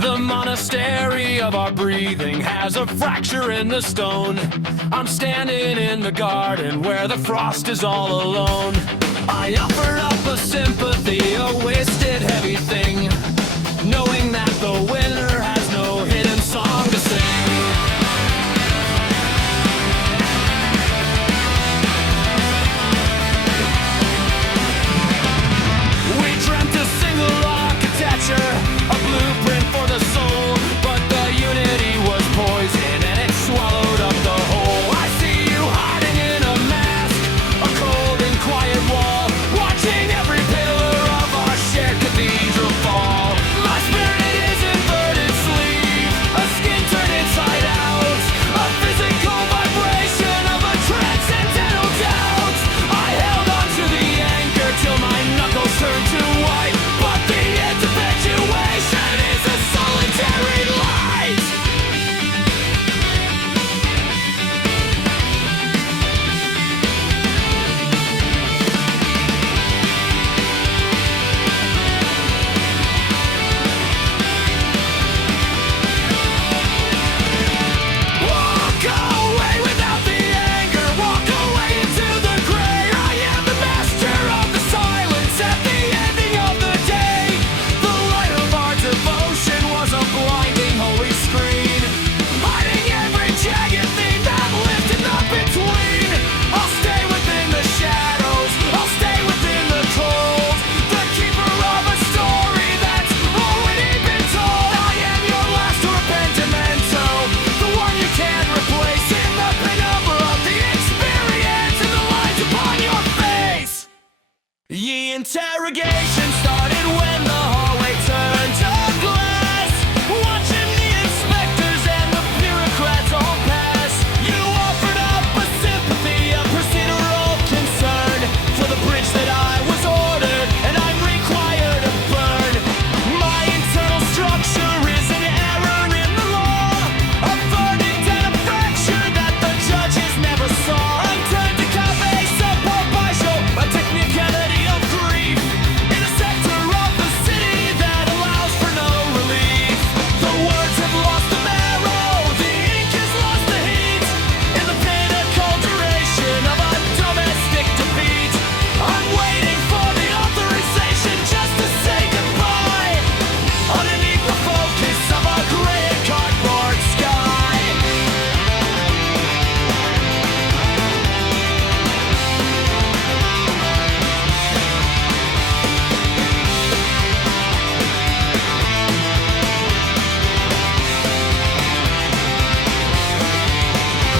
The monastery of our breathing has a fracture in the stone. I'm standing in the garden where the frost is all alone. I offered up a sympathy, a wasted heavy thing, knowing that the winter has no hidden song to sing. We dreamt a single architecture, a blueprint for the soul, but the unity was poison and it swallowed up the whole. I see you hiding in a mask, a cold and quiet wall, watching every pillar of our shared cathedral fall. My spirit is inverted sleeve, a skin turned inside out, a physical vibration of a transcendental doubt. I held on to the anchor till my knuckles turned to white, but the individuation is a solitary light. Walk away without the anger, walk away into the gray. I am the master of the silence at the ending of the day. The light of our devotion was a blinding holy screen, hiding every jagged thing that lifted up between. I'll stay within the shadows, I'll stay within the cold, the keeper of a story that's already been told. I am your last arrepentimiento, the one you can't replace in the penumbra of the experience and the lines upon your face. Ye interrogation started when the hallway turned to glass, watching the inspectors and the bureaucrats all pass. You offered up a sympathy, a procedural concern for the bridge that I was ordered and I'm required to burn. My internal structure is an error in the law, a verdict and a fracture that the judges never saw. I'm turned to cafe support by show, a technicality of grief in a sector of the city that allows for no relief. The words have lost the marrow, the ink has lost the heat, in the pinnacle duration of a domestic defeat. I'm waiting for the authorization just to say goodbye, underneath the focus of a gray cardboard sky.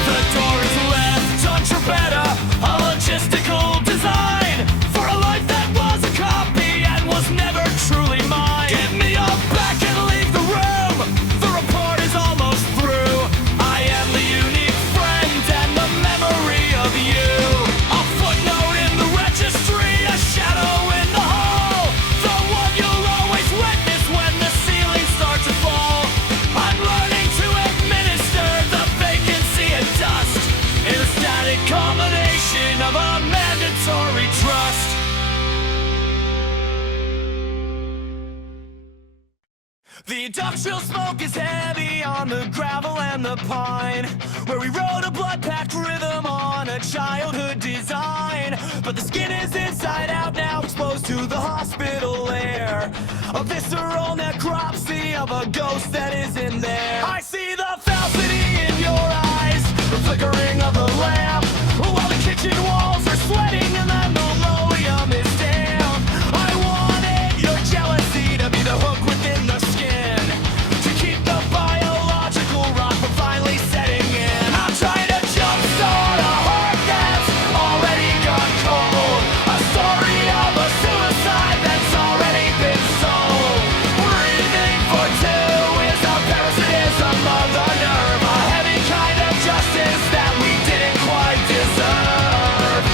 The door is left on Trebetta, a logistical design for a life that was a copy and was never truly mine. Give me your back and leave the room, the report is almost through. I am the unique friend and the memory of you, a footnote in the registry, a shadow in the hall, the one you'll always witness when the ceilings start to fall. I'm learning to administer the vacancy and dust in a static combination of a mandatory trust. The industrial smoke is heavy on the gravel and the pine, where we wrote a blood-packed rhythm on a childhood design. But the skin is inside out now, exposed to the hospital air, a visceral necropsy of a ghost that is in there. I see the falsity in your eyes, the flickering of the lamp, while the kitchen walls are sweating and the linoleum is damp. I wanted your jealousy to be the hook within the skin, to keep the biological rot from finally setting in. I'm trying to jumpstart a heart that's already gone cold, a story of a suicide that's already been sold. Breathing for two is a parasitism of the nerve, a heavy kind of justice that we didn't quite deserve.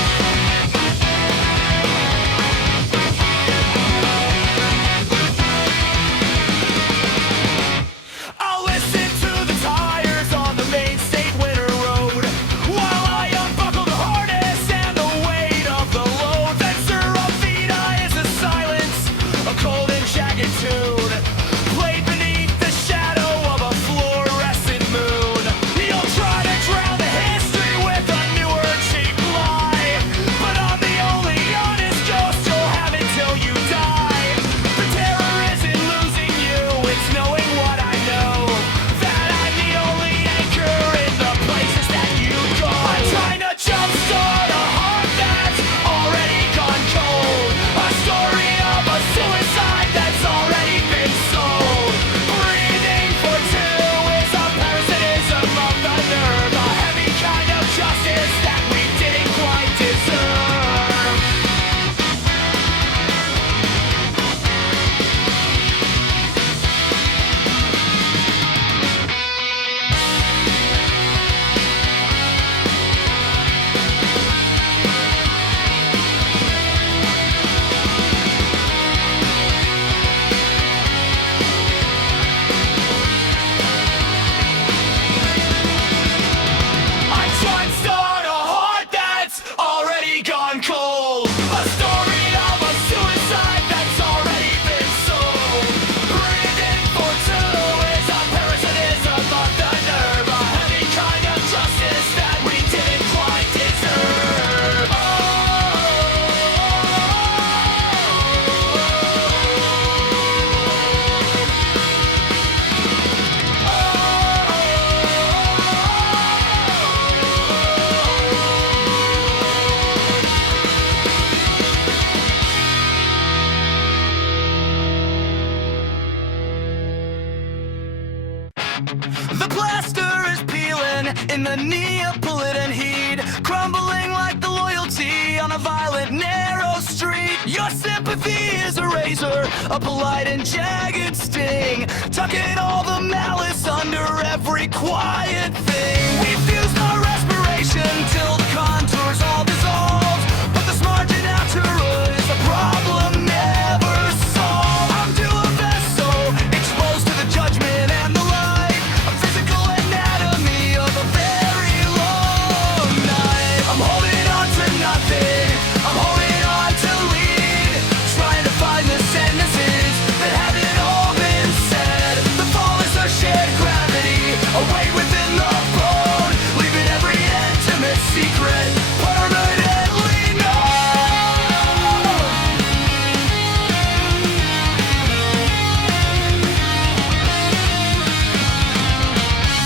The plaster is peeling in the Neapolitan heat, crumbling like the loyalty on a violent, narrow street. Your sympathy is a razor, a polite and jagged sting, tucking all the malice under every quiet thing. We fused our respiration till the contours all dissolved, but this margin natura is a problem never solved. I'm to a vessel exposed to the judgment and the light, a physical anatomy of a very long night. I'm holding on to nothing, I'm holding on to lead, trying to find the sentences that haven't all been said. The fall is a shared gravity, a weight within the bone, leaving every intimate secret permanently known.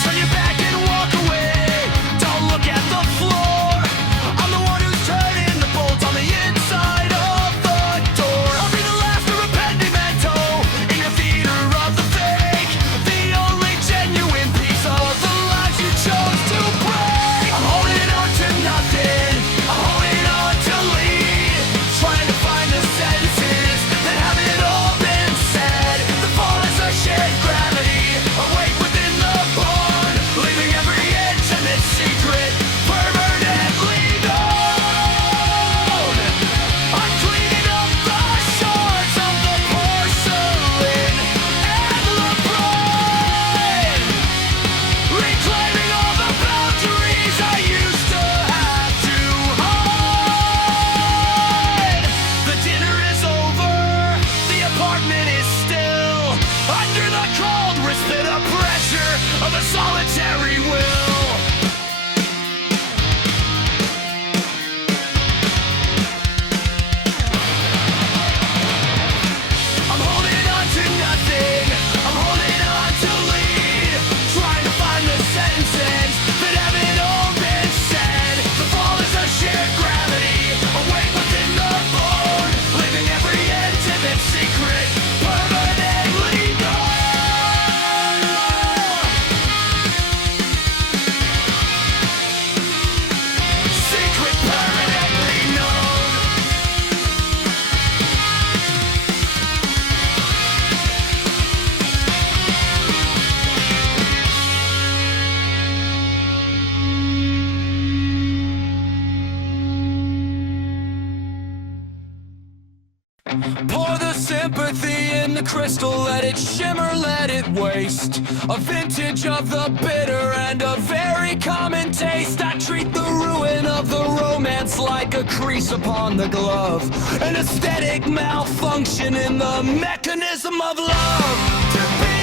Turn your back and walk away, don't look at the floor. I'm the one who's turning the bolts on the inside of the door. I'll be the last arrepentimiento in your theater of the fake, the only genuine piece of the lives you chose to break. I'm holding on to nothing, I'm holding on to lead, trying to find the sentences that haven't all been said. The fall is a shared gravity, a weight within the bone, leaving every intimate secret permanently known. I'm cleaning up the shards of the porcelain and the brain, reclaiming all the boundaries I used to have to hide. The dinner is over, the apartment is still, under the cold respite of pressure of a solitary will. I'm holding on to nothing, I'm holding on to lead, trying to find the sentences that haven't all been said. The fall is a shared gravity, a weight within the bone, leaving every intimate secret permanently known. Secret permanently known. Pour the sympathy in the crystal, let it shimmer, let it waste. A vintage of the bitter and a very common taste. I treat the ruin of the romance like a crease upon the glove, an aesthetic malfunction in the mechanism of love. To be